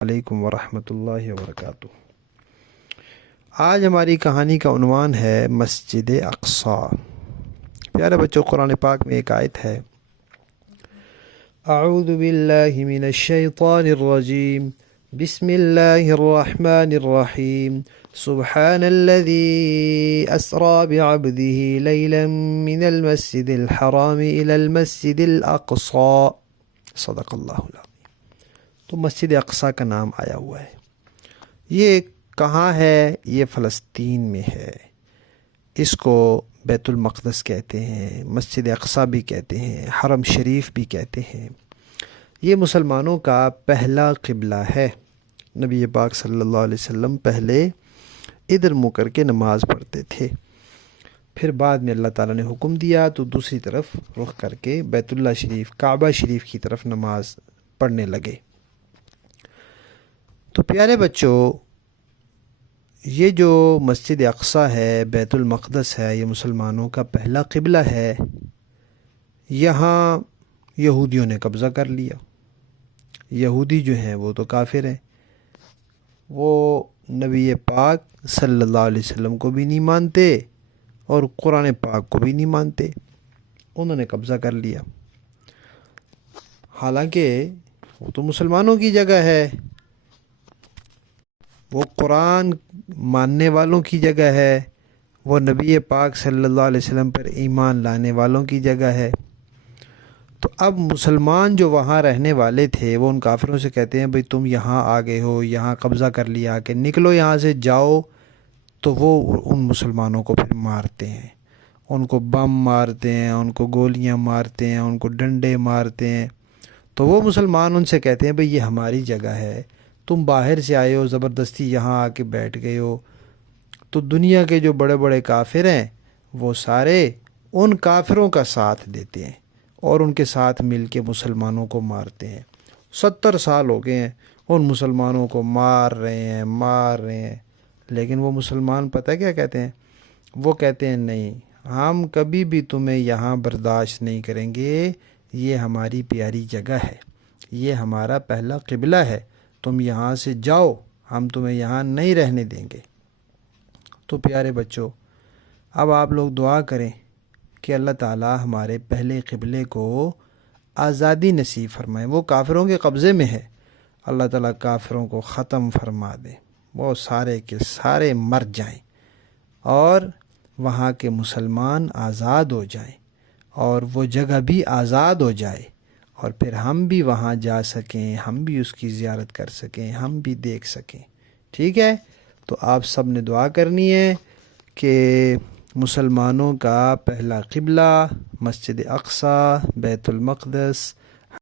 علیکم ورحمۃ اللہ وبرکاتہ۔ آج ہماری کہانی کا عنوان ہے مسجد اقصیٰ۔ پیارے بچوں، قرآن پاک میں ایک آیت ہے، اعوذ باللہ من الشیطان الرجیم، بسم اللہ الرحمن الرحیم، سبحان الذی اسری بعبدہ لیلا من المسجد الحرام الی المسجد الاقصیٰ، صدق اللہ العظیم۔ تو مسجد اقصیٰ کا نام آیا ہوا ہے۔ یہ کہاں ہے؟ یہ فلسطین میں ہے۔ اس کو بیت المقدس کہتے ہیں، مسجد اقصیٰ بھی کہتے ہیں، حرم شریف بھی کہتے ہیں۔ یہ مسلمانوں کا پہلا قبلہ ہے۔ نبی پاک صلی اللہ علیہ وسلم پہلے ادھر منہ کر کے نماز پڑھتے تھے، پھر بعد میں اللہ تعالیٰ نے حکم دیا تو دوسری طرف رخ کر کے بیت اللہ شریف، کعبہ شریف کی طرف نماز پڑھنے لگے۔ تو پیارے بچوں، یہ جو مسجد اقصیٰ ہے، بیت المقدس ہے، یہ مسلمانوں کا پہلا قبلہ ہے۔ یہاں یہودیوں نے قبضہ کر لیا۔ یہودی جو ہیں وہ تو کافر ہیں، وہ نبی پاک صلی اللہ علیہ وسلم کو بھی نہیں مانتے اور قرآن پاک کو بھی نہیں مانتے۔ انہوں نے قبضہ کر لیا، حالانکہ وہ تو مسلمانوں کی جگہ ہے، وہ قرآن ماننے والوں کی جگہ ہے، وہ نبی پاک صلی اللہ علیہ وسلم پر ایمان لانے والوں کی جگہ ہے۔ تو اب مسلمان جو وہاں رہنے والے تھے وہ ان کافروں سے کہتے ہیں، بھئی تم یہاں آ گئے ہو، یہاں قبضہ کر لیا، کہ نکلو یہاں سے، جاؤ۔ تو وہ ان مسلمانوں کو پھر مارتے ہیں، ان کو بم مارتے ہیں، ان کو گولیاں مارتے ہیں، ان کو ڈنڈے مارتے ہیں۔ تو وہ مسلمان ان سے کہتے ہیں، بھئی یہ ہماری جگہ ہے، تم باہر سے آئے ہو، زبردستی یہاں آ کے بیٹھ گئے ہو۔ تو دنیا کے جو بڑے بڑے کافر ہیں وہ سارے ان کافروں کا ساتھ دیتے ہیں اور ان کے ساتھ مل کے مسلمانوں کو مارتے ہیں۔ 70 سال ہو گئے ہیں ان مسلمانوں کو مار رہے ہیں، لیکن وہ مسلمان پتہ کیا کہتے ہیں؟ وہ کہتے ہیں، نہیں، ہم کبھی بھی تمہیں یہاں برداشت نہیں کریں گے، یہ ہماری پیاری جگہ ہے، یہ ہمارا پہلا قبلہ ہے، تم یہاں سے جاؤ، ہم تمہیں یہاں نہیں رہنے دیں گے۔ تو پیارے بچوں، اب آپ لوگ دعا کریں کہ اللہ تعالیٰ ہمارے پہلے قبلے کو آزادی نصیب فرمائے۔ وہ کافروں کے قبضے میں ہے، اللہ تعالیٰ کافروں کو ختم فرما دے، وہ سارے کے سارے مر جائیں اور وہاں کے مسلمان آزاد ہو جائیں اور وہ جگہ بھی آزاد ہو جائے، اور پھر ہم بھی وہاں جا سکیں، ہم بھی اس کی زیارت کر سکیں، ہم بھی دیکھ سکیں۔ ٹھیک ہے؟ تو آپ سب نے دعا کرنی ہے کہ مسلمانوں کا پہلا قبلہ مسجد اقصیٰ، بیت المقدس،